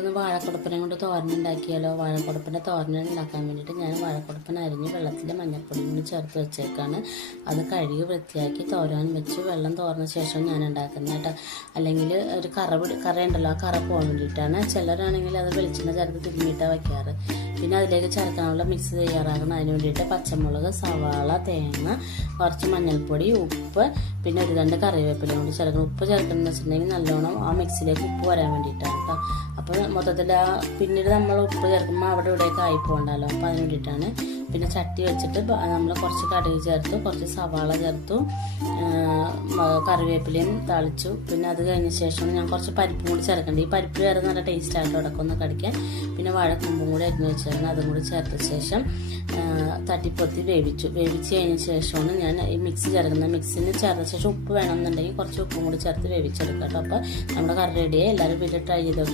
നമുക്കൊന്ന് വാഴക്കുടപ്പനെ കൊണ്ട് തോരൻ ഉണ്ടാക്കിയാലോ. വാഴക്കുടപ്പൻ്റെ തോരൻ ഉണ്ടാക്കാൻ വേണ്ടിയിട്ട് ഞാൻ വാഴക്കുടപ്പന അരിഞ്ഞ് വെള്ളത്തിൽ മഞ്ഞൾപ്പൊടി കൂടി ചേർത്ത് വെച്ചേക്കാണ്. അത് കഴുകി വൃത്തിയാക്കി തോരാൻ വെച്ച് വെള്ളം തോർന്ന ശേഷം ഞാൻ ഉണ്ടാക്കുന്നത് കേട്ടോ. അല്ലെങ്കിൽ ഒരു കറ ഉണ്ടല്ലോ, ആ കറ പോകാൻ വേണ്ടിയിട്ടാണ്. ചിലരാണെങ്കിൽ അത് വെളിച്ചെണ്ണ ചേർത്ത് തിരുമ്മിയിട്ടാണ് വയ്ക്കാറ്. പിന്നെ അതിലേക്ക് ചേർക്കാനുള്ള മിക്സ് തയ്യാറാക്കണം. അതിന് വേണ്ടിയിട്ട് പച്ചമുളക്, സവാള, തേങ്ങ, കുറച്ച് മഞ്ഞൾപ്പൊടി, ഉപ്പ്, പിന്നെ ഒരു 2 കറിവേപ്പില കൊണ്ട് ചേർക്കണം. ഉപ്പ് ചേർക്കണമെന്ന് വെച്ചിട്ടുണ്ടെങ്കിൽ നല്ലോണം ആ മിക്സിലേക്ക് ഉപ്പ് വരാൻ വേണ്ടിയിട്ടാണ് കേട്ടോ. അപ്പോൾ മൊത്തത്തിൽ പിന്നീട് നമ്മൾ ഉപ്പ് ചേർക്കുമ്പോൾ അവിടെ ഇവിടെയൊക്കെ ആയി പോകണ്ടല്ലോ. അപ്പോൾ അതിന് വേണ്ടിയിട്ടാണ്. പിന്നെ ചട്ടി വെച്ചിട്ട് നമ്മൾ കുറച്ച് കടുക് ചേർത്തു, കുറച്ച് സവാള ചേർത്തു, കറിവേപ്പിലയും തളിച്ചു. പിന്നെ അത് കഴിഞ്ഞ ശേഷം ഞാൻ കുറച്ച് പരിപ്പും കൂടി ചേർക്കേണ്ടത്. ഈ പരിപ്പ് ചേർത്ത് നല്ല ടേസ്റ്റ് ആയിട്ട് ഇടക്കൊന്ന് കടിക്കാൻ. പിന്നെ വാഴക്കൊമ്പും കൂടി അരിഞ്ഞ് വെച്ചായിരുന്നു, അതും കൂടി ചേർത്ത ശേഷം തട്ടിപ്പൊത്തി വേവിച്ച് കഴിഞ്ഞ ശേഷമാണ് ഞാൻ ഈ മിക്സ് ചേർക്കുന്നത്. മിക്സിന് ചേർത്ത ശേഷം ഉപ്പ് വേണമെന്നുണ്ടെങ്കിൽ കുറച്ച് ഉപ്പും കൂടി ചേർത്ത് വേവിച്ചെടുക്കാം കേട്ടോ. അപ്പോൾ നമ്മുടെ കറി റെഡിയായി. എല്ലാവരും വീട്ടിൽ ട്രൈ ചെയ്തോട്ടെ.